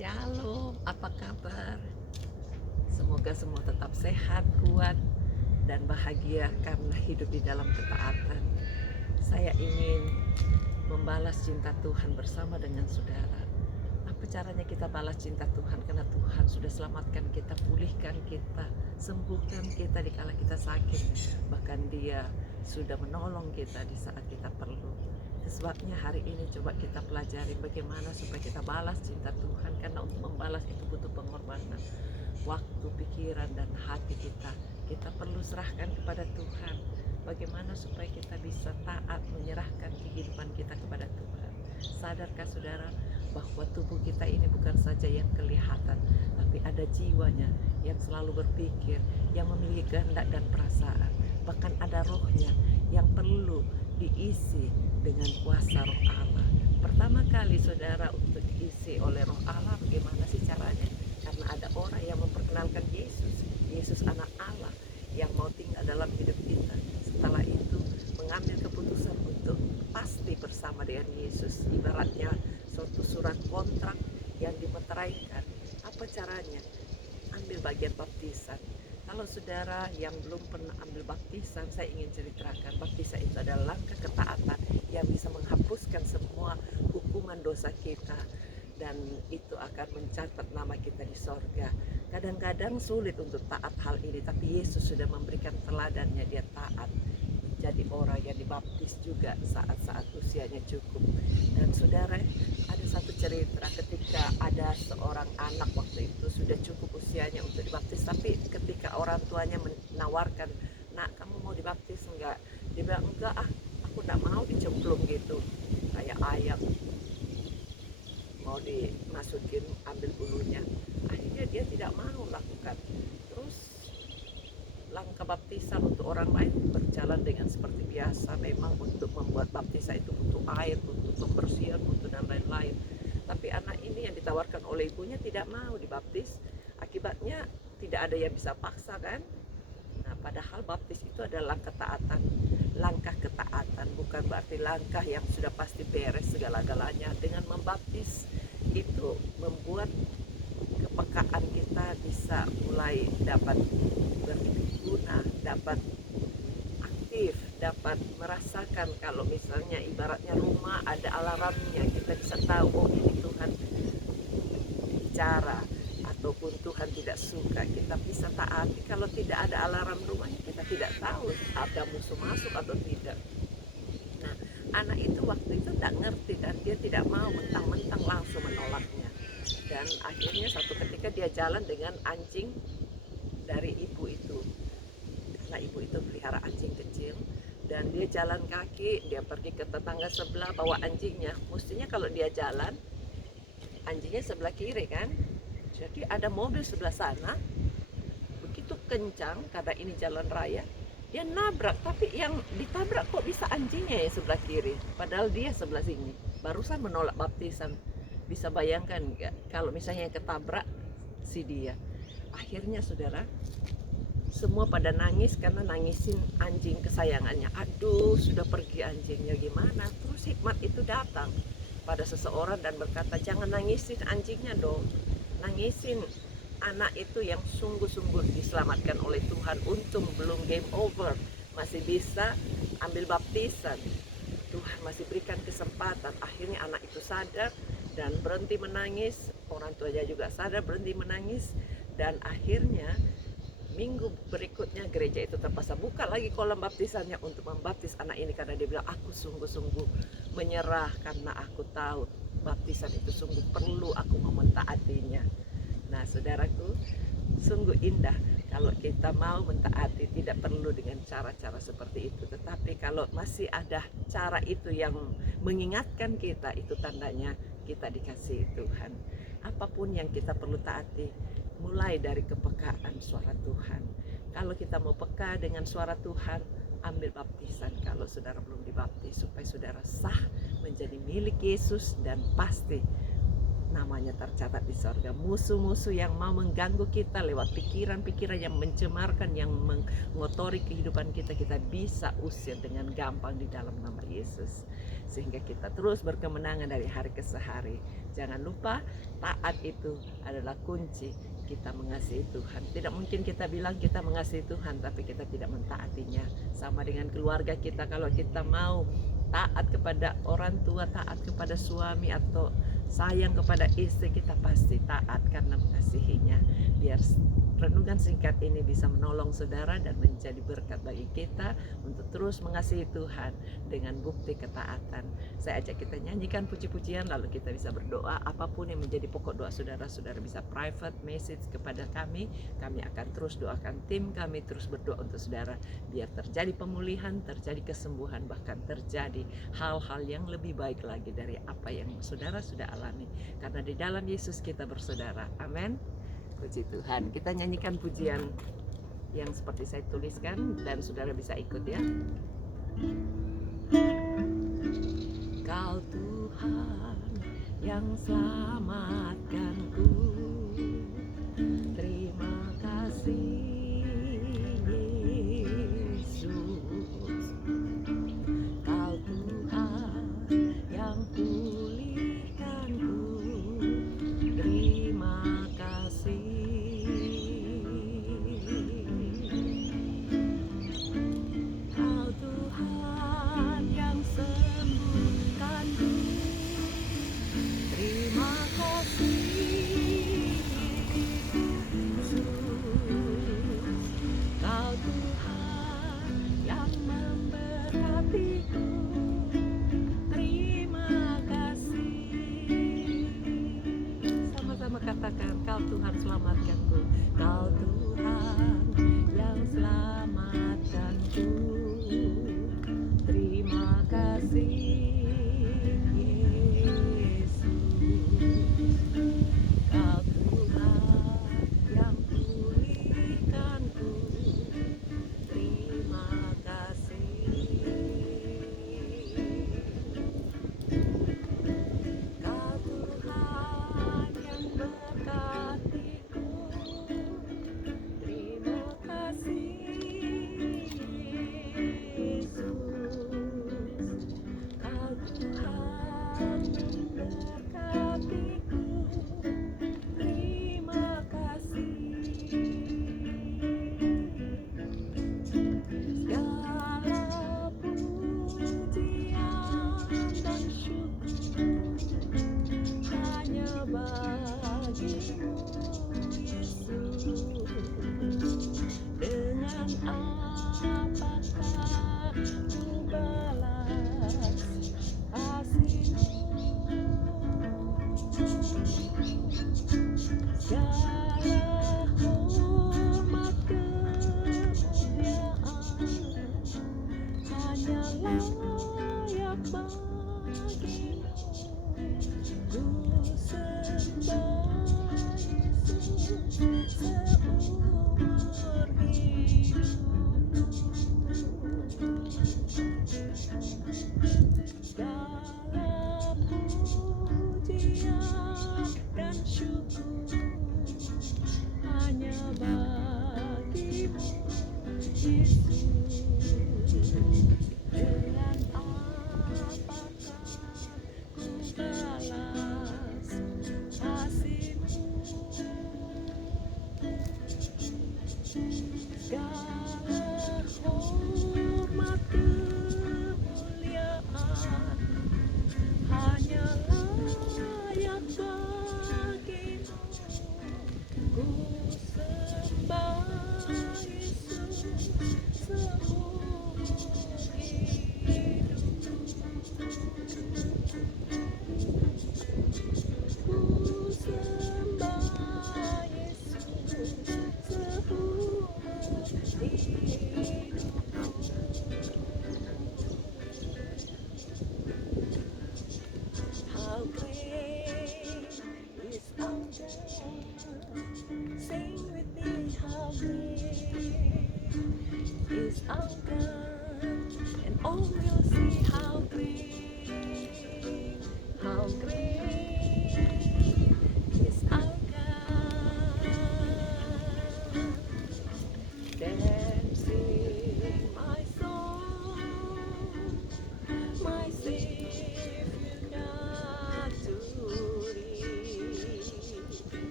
Shalom, apa kabar? Semoga semua tetap sehat, kuat, dan bahagia karena hidup di dalam ketaatan. Saya ingin membalas cinta Tuhan bersama dengan saudara. Apa caranya kita balas cinta Tuhan? Karena Tuhan sudah selamatkan kita, pulihkan kita, sembuhkan kita di kala kita sakit. Bahkan Dia sudah menolong kita di saat kita perlu. Sebabnya hari ini coba kita pelajari bagaimana supaya kita balas cinta Tuhan. Karena untuk membalas itu butuh pengorbanan, waktu, pikiran, dan hati kita. Kita perlu serahkan kepada Tuhan. Bagaimana supaya kita bisa taat menyerahkan kehidupan kita kepada Tuhan. Sadarkah saudara bahwa tubuh kita ini bukan saja yang kelihatan, tapi ada jiwanya yang selalu berpikir, yang memiliki kehendak dan perasaan. Bahkan ada rohnya yang perlu diisi dengan kuasa roh Allah. Pertama kali saudara untuk diisi oleh roh Allah, bagaimana sih caranya? Karena ada orang yang memperkenalkan Yesus, Yesus anak Allah yang mau tinggal dalam hidup kita. Setelah itu mengambil keputusan untuk pasti bersama dengan Yesus. Ibaratnya suatu surat kontrak yang dimeteraikan. Apa caranya? Ambil bagian baptisan. Kalau saudara yang belum pernah ambil baptisan, saya ingin ceritakan, baptisan itu adalah langkah ketaatan yang bisa menghapuskan semua hukuman dosa kita, dan itu akan mencatat nama kita di sorga. Kadang-kadang sulit untuk taat hal ini, tapi Yesus sudah memberikan teladannya. Dia taat jadi orang yang dibaptis juga saat-saat usianya cukup. Dan saudara, ada satu cerita ketika ada seorang anak waktu itu sudah cukup usianya untuk dibaptis, tapi ketika orang tuanya menawarkan, "Nak, kamu mau dibaptis enggak?" Dia bilang, "Enggak ah, aku enggak mau dicemplung gitu kayak ayam, mau dimasukin ambil bulunya." Akhirnya dia tidak mau lakukan. Terus langkah baptisan untuk orang lain berjalan dengan seperti biasa. Memang untuk membuat baptisan itu butuh air, butuh pembersihan, butuh dan lain-lain. Tapi anak ini yang ditawarkan oleh ibunya tidak mau dibaptis. Akibatnya tidak ada yang bisa paksa kan. Nah, padahal baptis itu adalah ketaatan. Langkah ketaatan bukan berarti langkah yang sudah pasti beres segala-galanya. Dengan membaptis itu membuat kepekaan kita bisa mulai dapat berguna, dapat aktif, dapat merasakan. Kalau misalnya ibaratnya rumah ada alarmnya, kita bisa tahu, oh ini Tuhan bicara, ataupun Tuhan tidak suka, kita bisa taati. Kalau tidak ada alarm rumahnya, kita tidak tahu ada musuh masuk atau tidak. Nah, anak itu waktu itu tidak ngerti dan dia tidak mau, mentang-mentang langsung menolaknya. Dan akhirnya satu ketika dia jalan dengan anjing dari ibu itu, karena ibu itu pelihara anjing kecil, dan dia jalan kaki, dia pergi ke tetangga sebelah bawa anjingnya. Mestinya kalau dia jalan, anjingnya sebelah kiri kan, jadi ada mobil sebelah sana, begitu kencang karena ini jalan raya, dia nabrak. Tapi yang ditabrak kok bisa anjingnya ya sebelah kiri, padahal dia sebelah sini, barusan menolak baptisan. Bisa bayangkan nggak kalau misalnya yang ketabrak si dia. Akhirnya saudara, semua pada nangis karena nangisin anjing kesayangannya. Aduh, sudah pergi anjingnya, gimana? Terus hikmat itu datang pada seseorang dan berkata, jangan nangisin anjingnya dong, nangisin anak itu yang sungguh-sungguh diselamatkan oleh Tuhan. Untung belum game over, masih bisa ambil baptisan. Tuhan masih berikan kesempatan. Akhirnya anak itu sadar dan berhenti menangis. Orang tuanya juga sadar, berhenti menangis. Dan akhirnya minggu berikutnya gereja itu terpaksa buka lagi kolam baptisannya untuk membaptis anak ini, karena dia bilang, aku sungguh-sungguh menyerah karena aku tahu baptisan itu sungguh perlu, aku mau mentaatinya. Nah saudaraku, sungguh indah kalau kita mau mentaati, tidak perlu dengan cara-cara seperti itu. Tetapi kalau masih ada cara itu yang mengingatkan kita, itu tandanya kita dikasihi Tuhan. Apapun yang kita perlu taati, mulai dari kepekaan suara Tuhan. Kalau kita mau peka dengan suara Tuhan, ambil baptisan kalau saudara belum dibaptis, supaya saudara sah menjadi milik Yesus dan pasti namanya tercatat di sorga. Musuh-musuh yang mau mengganggu kita lewat pikiran-pikiran yang mencemarkan, yang mengotori kehidupan kita, kita bisa usir dengan gampang di dalam nama Yesus. Sehingga kita terus berkemenangan dari hari ke hari. Jangan lupa, taat itu adalah kunci kita mengasihi Tuhan. Tidak mungkin kita bilang kita mengasihi Tuhan tapi kita tidak mentaatinya. Sama dengan keluarga kita, kalau kita mau taat kepada orang tua, taat kepada suami, atau sayang kepada istri, kita pasti taat karena mengasihinya. Biar renungan singkat ini bisa menolong saudara dan menjadi berkat bagi kita untuk terus mengasihi Tuhan dengan bukti ketaatan. Saya ajak kita nyanyikan puji-pujian, lalu kita bisa berdoa. Apapun yang menjadi pokok doa saudara, saudara bisa private message kepada kami. Kami akan terus doakan, tim kami terus berdoa untuk saudara, biar terjadi pemulihan, terjadi kesembuhan, bahkan terjadi hal-hal yang lebih baik lagi dari apa yang saudara sudah alami. Karena di dalam Yesus kita bersaudara. Amin. Puji Tuhan. Kita nyanyikan pujian yang seperti saya tuliskan dan saudara bisa ikut ya. Kau Tuhan yang selamatkanku, terima kasih Yesus. Kau Tuhan yang pulihkanku, terima kasih. Kau Tuhan yang sembuhkanku, terima kasih.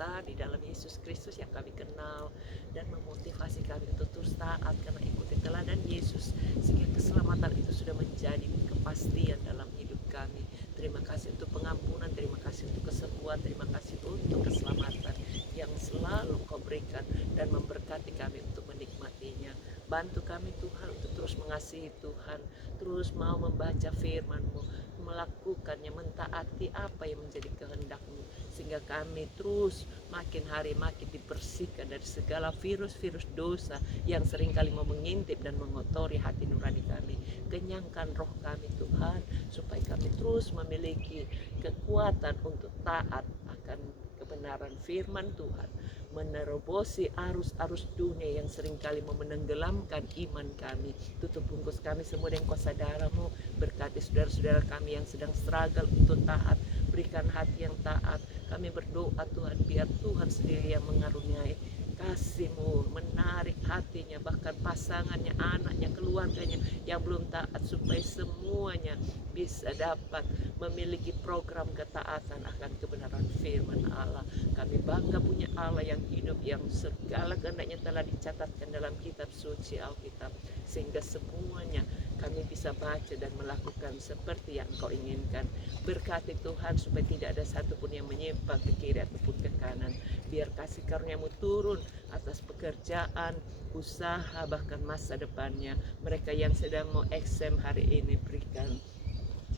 besar di dalam Yesus Kristus yang kami kenal, dan memotivasi kami untuk terus taat karena ikuti teladan Yesus, sehingga keselamatan itu sudah menjadi kepastian dalam hidup kami. Terima kasih untuk pengampunan, terima kasih untuk kesembuhan, terima kasih untuk keselamatan yang selalu Kau berikan dan memberkati kami untuk menikmatinya. Bantu kami Tuhan untuk terus mengasihi Tuhan, terus mau membaca firman-Mu, melakukannya, mentaati apa yang menjadi kehendak-Mu, sehingga kami terus makin hari makin dibersihkan dari segala virus-virus dosa yang seringkali mau mengintip dan mengotori hati nurani kami. Kenyangkan roh kami Tuhan, supaya kami terus memiliki kekuatan untuk taat akan kebenaran firman Tuhan, menerobosi arus-arus dunia yang seringkali mau menenggelamkan iman kami. Tutup bungkus kami semua dengan kuasa darah-Mu. Berkati saudara-saudara kami yang sedang struggle untuk taat, berikan hati yang taat. Kami berdoa Tuhan, biar Tuhan sendiri yang mengaruniai kasih-Mu, menarik hatinya, bahkan pasangannya, anaknya, keluarganya yang belum taat, supaya semuanya bisa dapat memiliki program ketaatan akan kebenaran firman Allah. Kami bangga punya Allah yang hidup, yang segala kehendaknya telah dicatatkan dalam kitab suci Alkitab, sehingga semuanya kami bisa baca dan melakukan seperti yang Engkau inginkan. Berkati Tuhan supaya tidak ada satupun yang menyimpang ke kiri ataupun ke kanan. Biar kasih karunia-Mu turun atas pekerjaan, usaha, bahkan masa depannya. Mereka yang sedang mau exam hari ini, berikan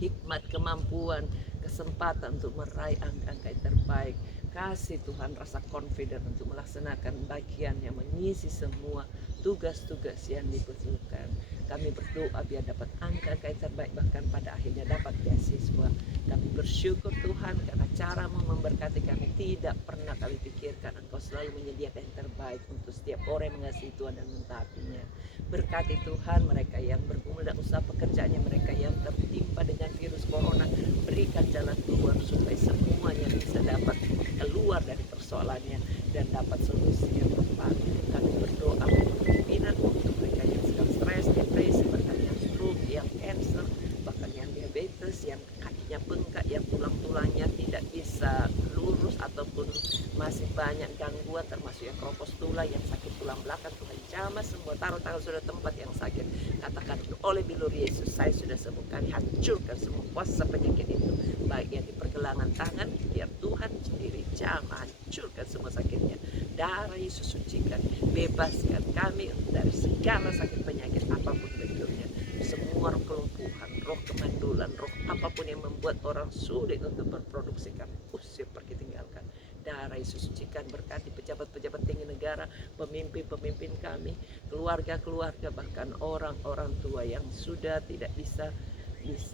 hikmat, kemampuan, kesempatan untuk meraih angka-angka yang terbaik. Kasih Tuhan rasa confident untuk melaksanakan bagiannya, mengisi semua tugas-tugas yang dibutuhkan. Kami berdoa biar dapat angka-angka yang terbaik, bahkan pada akhirnya dapat beasiswa. Kami bersyukur Tuhan karena cara-Mu memberkati kami tidak pernah kami pikirkan. Engkau selalu menyediakan yang terbaik untuk setiap orang yang mengasihi Tuhan dan mentaatinya. Berkati Tuhan mereka yang bergumul dan usaha pekerjaannya, mereka yang tertimpa dengan virus corona, berikan jalan keluar supaya semuanya bisa dapat keluar dari persoalannya dan dapat solusi yang tepat. Kami berdoa untuk pimpinan, untuk mereka yang sedang stres, depresi, bahkan yang stroke, yang cancer, bahkan yang diabetes, yang kakinya bengkak, yang tulang-tulangnya tidak bisa lurus ataupun masih banyak gangguan, termasuk yang keropos tulang, yang sakit tulang belakang. Tuhan jamah semua, taruh tangan sudah tempat yang sakit, katakan oleh bilur Yesus saya sudah sembuh. Kami hancurkan semua kuasa penyakit itu, baik yang di pergelangan tangan, biar Tuhan sendiri jamah hancurkan semua sakitnya. Darah Yesus sucikan, bebaskan kami dari segala sakit penyakit apapun bentuknya. Semua roh kelumpuhan, roh kemandulan, roh apapun yang membuat orang sulit untuk berproduksi, kami usir, pergi, tinggalkan. Darah Yesus sucikan, berkati pejabat-pejabat tinggi negara, pemimpin-pemimpin kami, keluarga-keluarga, bahkan orang-orang tua yang sudah tidak bisa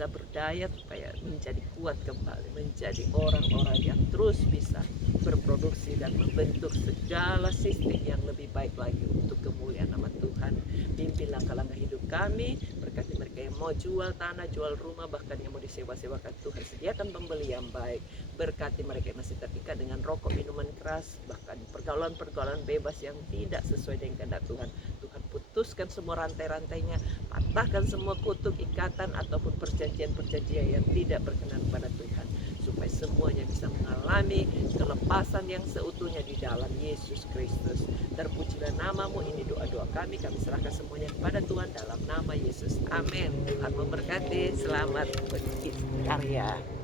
berdaya, supaya menjadi kuat kembali, menjadi orang-orang yang terus bisa berproduksi dan membentuk segala sistem yang lebih baik lagi untuk kemuliaan nama Tuhan. Pimpin langkah-langkah hidup kami, berkati mereka yang mau jual tanah, jual rumah, bahkan yang mau disewa-sewakan. Tuhan sediakan pembeli yang baik. Berkati mereka yang masih terikat dengan rokok, minuman keras, bahkan pergaulan-pergaulan bebas yang tidak sesuai dengan kehendak Tuhan. Tuhan putuskan semua rantai-rantainya, patahkan semua kutuk, ikatan ataupun perjanjian-perjanjian yang tidak berkenan pada Tuhan, supaya semuanya bisa mengalami kelepasan yang seutuhnya di dalam Yesus Kristus. Terpujilah nama-Mu, ini doa-doa kami serahkan semuanya kepada Tuhan dalam nama Yesus. Amin. Tuhan memberkati, selamat berkarya.